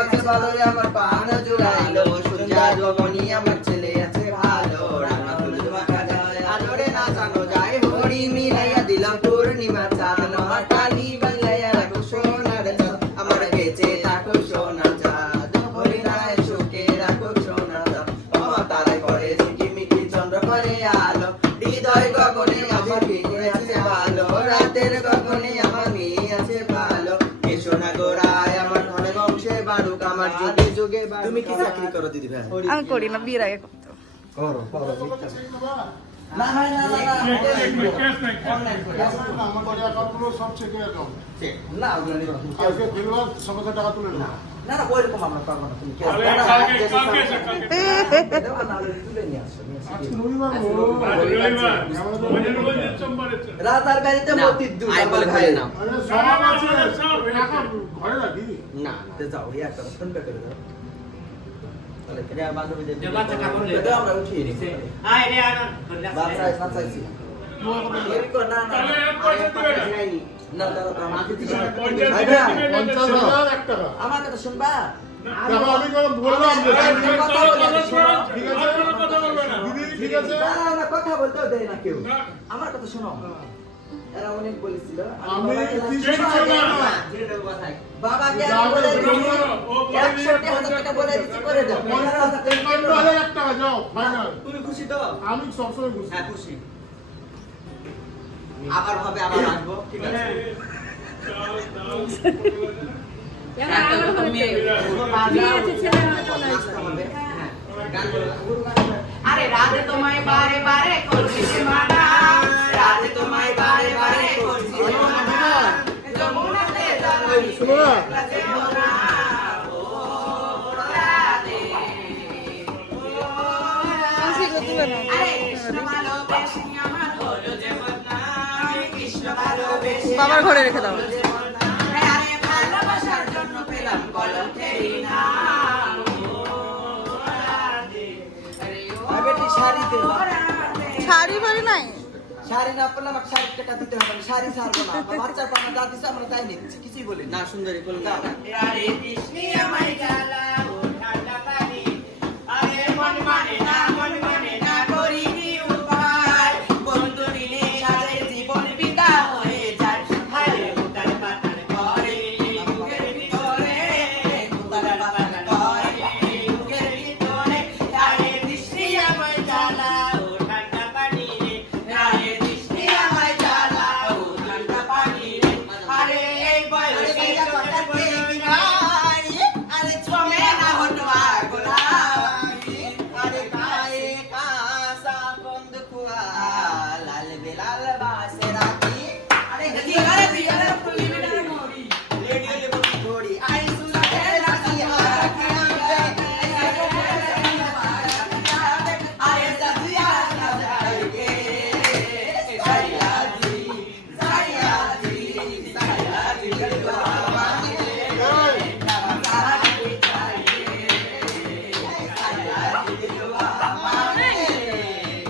আছে ভালো রে আমার পান জুড়াইলো সুন্দর গগনি আমার ছেলে আছে ভালো রাঙা হলুদ মাখা যায় আলোরে নাচানো যায় হরি মিলাইয়া দিলাম পূর্ণিমা চাঁদ আমার কালি বাজাইয়া রাখো সোনার চাঁদ আমার বেঁচে থাকো সোনার চাঁদ হরি রায় সুখে রাখো সোনার চাঁদ ও তারাই করে ঝিকিমিকি চন্দ্র করে আলো হৃদয় গগনে আমার মেয়ে আছে ভালো রাতের গগনে আমার মেয়ে আছে ভালো সোনা গোড়ায় আমার ধনে বংশে বাড়ুক আমার যুগে যুগে তুমি কি চাকরি করো দিদি ভাই আমি করি না, বিয়ের আগে করতো। করো করো না ভাই না না আমাদের অ্যাকাউন্টগুলো সব চেকে অ্যাকাউন্ট না ওগুলো নিব আজকে ফেলবার 7,000 টাকা তুলে নাও না না ওইরকম আমরা পারবো না তুমি দেওয়া না হলে তুলে নিয়ে আসো আজকে রবিবার রাতার বাড়িতে মতির দুধ আমার ভাই না আরে সব আছে টাকা ঘরে রাখি না না যাও ইয়া করো ফোন পে করে দাও তাহলে কেন বান্ধবীদের বাচ্চা কাপড় নিয়ে দাও আমরা উঠিয়ে নিই আয় রে আনা বাচ্চাইছি এরকম না না না দাও আমাকে দিছো 50,000 1 টাকা আমার কথা শুনবা দেখো আমি কোন বললাম যে কথা বলে শোনো ঠিক আছে দিদি ঠিক আছে না না কথা বলতেও দেয় না কেউ আমার কথা শোনো এরা অনেক বলেছিল আমি বাবাকে আমি বলে দিয়েছি 61,000 টাকা বলে দিয়েছি করে দাও 15,000 টাকা যাও ফাইনাল তুমি খুশি তো আমি সবসময় খুশি হ্যাঁ খুশি আবার হবে আবার আসবো ঠিক আছে আরে রাধে তোমায় বারে বারে করছি মানা, রাধে তোমায় বারে বারে করছি মানা, যমুনাতে জল শোনো না যমুনা ও রাধে আরে কৃষ্ণ ভালোবেসে আমার হলো যে বদনাম, কৃষ্ণ ভালোবেসে বাবার ঘরে রেখে দাও। আরে ভালোবাসার জন্য পেলাম কলঙ্কের নাম ও রাধে। আরে ও বেটি শাড়ি দে রাধে। শাড়ি ফাড়ি নাই? শাড়ি না পরলে আমাকে 60 টাকা দিতে হবে আমি শাড়ি ছাড়বো না বাচ্চার পানা যা দিছে আমরা তাই নিচ্ছি কিছুই বলি না সুন্দরী বলুন আরে কৃষ্ণি আমায় জ্বালা ও ঠান্ডা পানি, আরে মন মানে না করি কি উপায়, বন্ধু দিলে সাদের জীবন বিদা হয়ে যায়, হায় উতার পাতার করে বুকের ভিতরে, উতার পাতার করে বুকের ভিতরে, আরে কৃষ্ণি আমায় জ্বালা ও ঠান্ডা পানি রে, আরে কৃষ্ণি আমায় জ্বালা ও ঠান্ডা পানি রে, আরে এই বয়সে চলে বলি নাই, আরে ছমে না হটবা গোলাপি, আরে গায়ে কাঁসা বন্ধ কুয়া, লাল বেলাল বাসে রাখি, আরে গদি আরে বিয়ারে ফুলি বিনারে মোরি, রেডিও লে বলি ঘোড়ি, আই সুলাতে রাখি রাখি আরে সাদিয়া সাদাইকে সাইয়াদি সাইয়াদি সাইয়াদি বাবাকে নামাজি চাইয়ে সাইয়াদি বাবাকে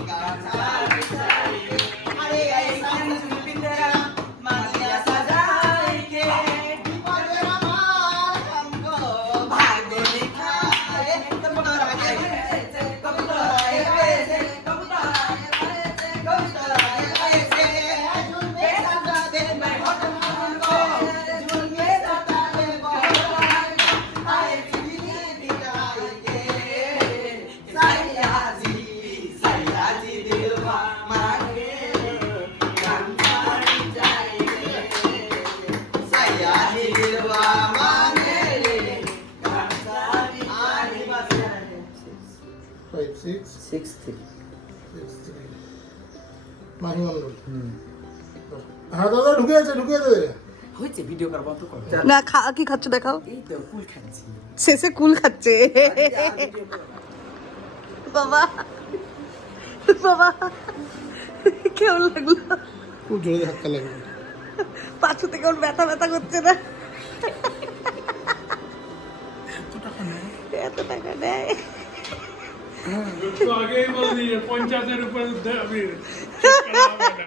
কাঁচারি চাইয়ে আরে ऐसा सुपिंदरा मालिया सजाइके बिपदे रमार हमको भाग्य लिखाए कबूतर आए वैसे कबूतर आए वैसे कबूतर आए वैसे कबूतर आए वैसे झूल में सजा दे मैं होठ को झूल में सजा दे बहुत आए बिजली दिखाई के सैयाजी दिलवा मांगे कांतारी जाएंगे सैयाजी दिलवा मांगे कांतारी आनी बस 5 6 6 থেকে 6 3 মাহি মন্ডল হ্যাঁ দাদা ঢুকে দে হয়েছে ভিডিও করা বন্ধ করো না কি খাচ্ছ দেখাও। এই তো কুল খাচ্ছি শেষে কুল খাচ্ছে বাবা বাবা কেমন লাগলো? খুব জোরে ধাক্কা লাগবে পাঁচু থেকে ওর ব্যথা ব্যথা করছে না? এত টাকা নেয় আগেই বল দিয়ে 50-এর উপরে আমি